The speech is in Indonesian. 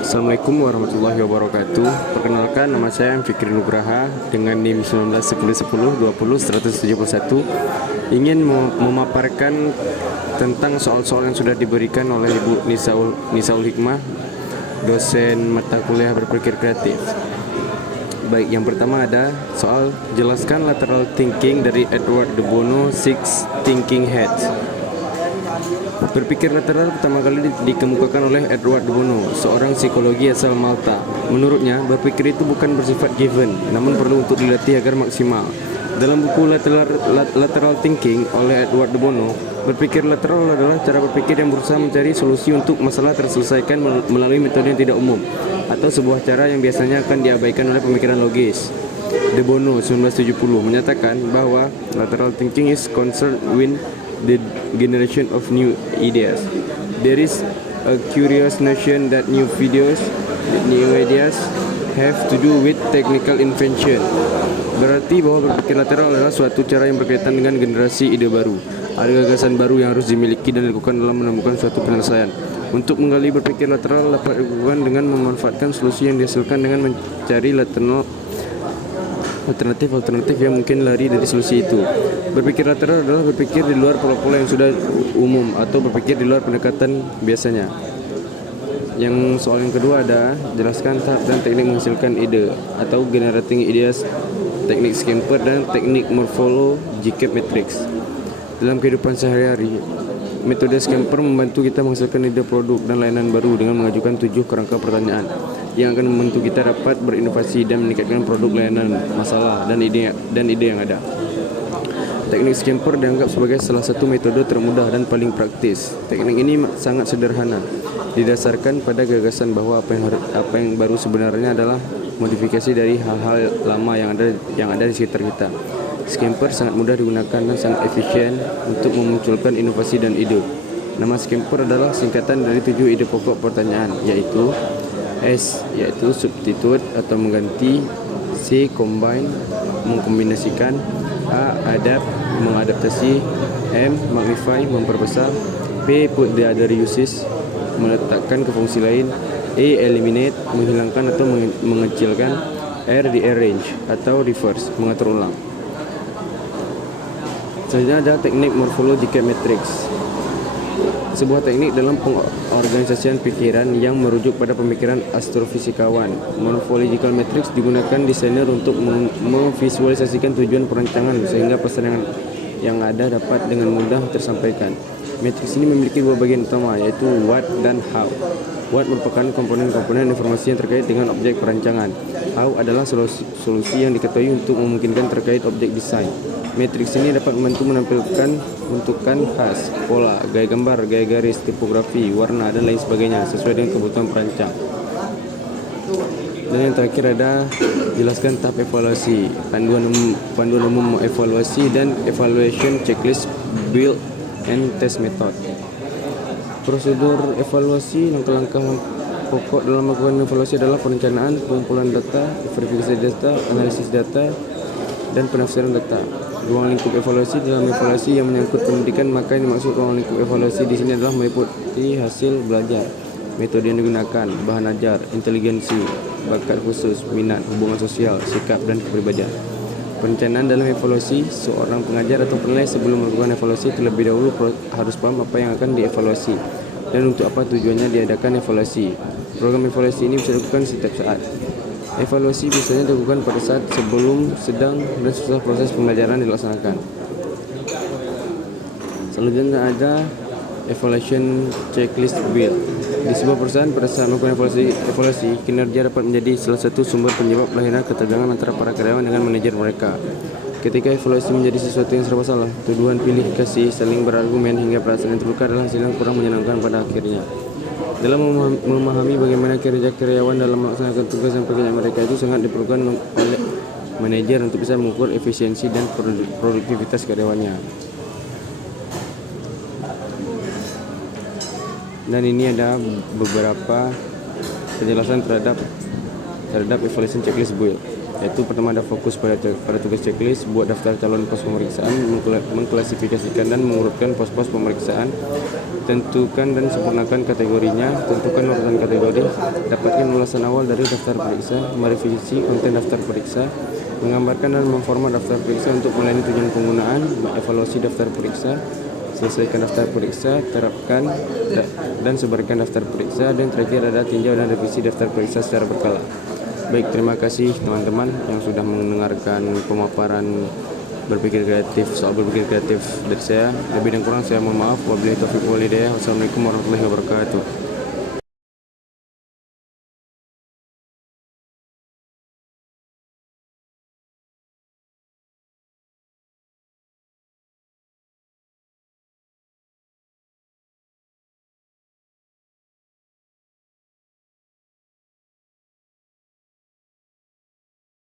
Assalamualaikum warahmatullahi wabarakatuh. Perkenalkan, nama saya Fikri Nugraha dengan NIM 19101020 ingin memaparkan tentang soal-soal yang sudah diberikan oleh Ibu Nisaul Hikmah, dosen mata kuliah berpikir kreatif. Baik, yang pertama ada soal jelaskan lateral thinking dari Edward de Bono, Six Thinking Heads. Berpikir lateral pertama kali dikemukakan oleh Edward de Bono, seorang psikologi asal Malta. Menurutnya, berpikir itu bukan bersifat given, namun perlu untuk dilatih agar maksimal. Dalam buku Lateral Thinking oleh Edward de Bono, berpikir lateral adalah cara berpikir yang berusaha mencari solusi untuk masalah terselesaikan melalui metode yang tidak umum, atau sebuah cara yang biasanya akan diabaikan oleh pemikiran logis. De Bono 1970 menyatakan bahwa lateral thinking is concerned with the generation of new ideas. There is a curious notion that new ideas have to do with technical invention. Berarti bahwa berpikir lateral adalah suatu cara yang berkaitan dengan generasi ide baru. Ada gagasan baru yang harus dimiliki dan dilakukan dalam menemukan suatu penyelesaian. Untuk menggali berpikir lateral dapat dilakukan dengan memanfaatkan solusi yang dihasilkan dengan mencari alternatif yang mungkin lari dari solusi itu. Berpikir lateral adalah berpikir di luar pola-pola yang sudah umum atau berpikir di luar pendekatan biasanya. Yang soal yang kedua ada jelaskan tahap dan teknik menghasilkan ide atau generating ideas, teknik Scamper dan teknik Morpholo GCAP Matrix. Dalam kehidupan sehari-hari, metode Scamper membantu kita menghasilkan ide produk dan layanan baru dengan mengajukan 7 kerangka pertanyaan yang akan membantu kita dapat berinovasi dan meningkatkan produk, layanan, masalah dan ide yang ada. Teknik Scamper dianggap sebagai salah satu metode termudah dan paling praktis. Teknik ini sangat sederhana, didasarkan pada gagasan bahwa apa yang baru sebenarnya adalah modifikasi dari hal-hal lama yang ada di sekitar kita. Scamper sangat mudah digunakan dan sangat efisien untuk memunculkan inovasi dan ide. Nama Scamper adalah singkatan dari 7 ide pokok pertanyaan, yaitu S yaitu substitute atau mengganti, C combine mengkombinasikan, A adapt mengadaptasi, M magnify memperbesar, P put the other uses meletakkan ke fungsi lain, E eliminate menghilangkan atau mengecilkan, R rearrange atau reverse mengatur ulang. Selanjutnya ada teknik morfological matrix, sebuah teknik dalam pengorganisasian pikiran yang merujuk pada pemikiran astrofisikawan. Morphological matrix digunakan desainer untuk memvisualisasikan tujuan perancangan sehingga pesan yang ada dapat dengan mudah tersampaikan. Matriks ini memiliki dua bagian utama, yaitu what dan how. What merupakan komponen-komponen informasi yang terkait dengan objek perancangan. How adalah solusi yang diketahui untuk memungkinkan terkait objek desain. Matriks ini dapat membantu menampilkan bentukan khas, pola, gaya gambar, gaya garis, tipografi, warna, dan lain sebagainya sesuai dengan kebutuhan perancang. Dan yang terakhir ada jelaskan tahap evaluasi, panduan umum evaluasi dan evaluation checklist, build and test method. Prosedur evaluasi, langkah-langkah pokok dalam melakukan evaluasi adalah perencanaan, pengumpulan data, verifikasi data, analisis data, dan penafsiran data. Ruang lingkup evaluasi, dalam evaluasi yang menyangkut pendidikan, maka yang dimaksud ruang lingkup evaluasi di sini adalah meliputi hasil belajar, metode yang digunakan, bahan ajar, inteligensi, bakat khusus, minat, hubungan sosial, sikap, dan kepribadian. Perencanaan dalam evaluasi, seorang pengajar atau penilai sebelum melakukan evaluasi terlebih dahulu harus paham apa yang akan dievaluasi dan untuk apa tujuannya diadakan evaluasi. Program evaluasi ini bisa dilakukan setiap saat. Evaluasi biasanya dilakukan pada saat sebelum, sedang, dan setelah proses pembelajaran dilaksanakan. Selanjutnya ada evaluation checklist build. Di sebuah perusahaan pada saat melakukan evaluasi, kinerja dapat menjadi salah satu sumber penyebab lahirnya ketegangan antara para karyawan dengan manajer mereka. Ketika evaluasi menjadi sesuatu yang serba salah, tuduhan pilih kasih, saling berargumen, hingga perasaan yang terluka adalah hasil yang kurang menyenangkan pada akhirnya. Dalam memahami bagaimana kerja karyawan dalam melaksanakan tugas dan pekerjaan mereka itu sangat diperlukan oleh manajer untuk bisa mengukur efisiensi dan produktivitas karyawannya. Dan ini ada beberapa penjelasan terhadap evaluation checklist build. Yaitu pertama ada fokus pada tugas checklist, buat daftar calon pos pemeriksaan, mengklasifikasikan dan mengurutkan pos-pos pemeriksaan, tentukan dan sempurnakan kategorinya, tentukan urutan kategori, dapatkan ulasan awal dari daftar periksa, merevisi konten daftar periksa, menggambarkan dan memformat daftar periksa untuk melayani tujuan penggunaan, mengevaluasi daftar periksa, selesaikan daftar periksa, terapkan dan sebarkan daftar periksa, dan terakhir ada tinjau dan revisi daftar periksa secara berkala. Baik, terima kasih teman-teman yang sudah mendengarkan pemaparan soal berpikir kreatif dari saya. Lebih dan kurang saya mohon maaf. Wabillahi taufiq wal hidayah. Wassalamualaikum warahmatullahi wabarakatuh.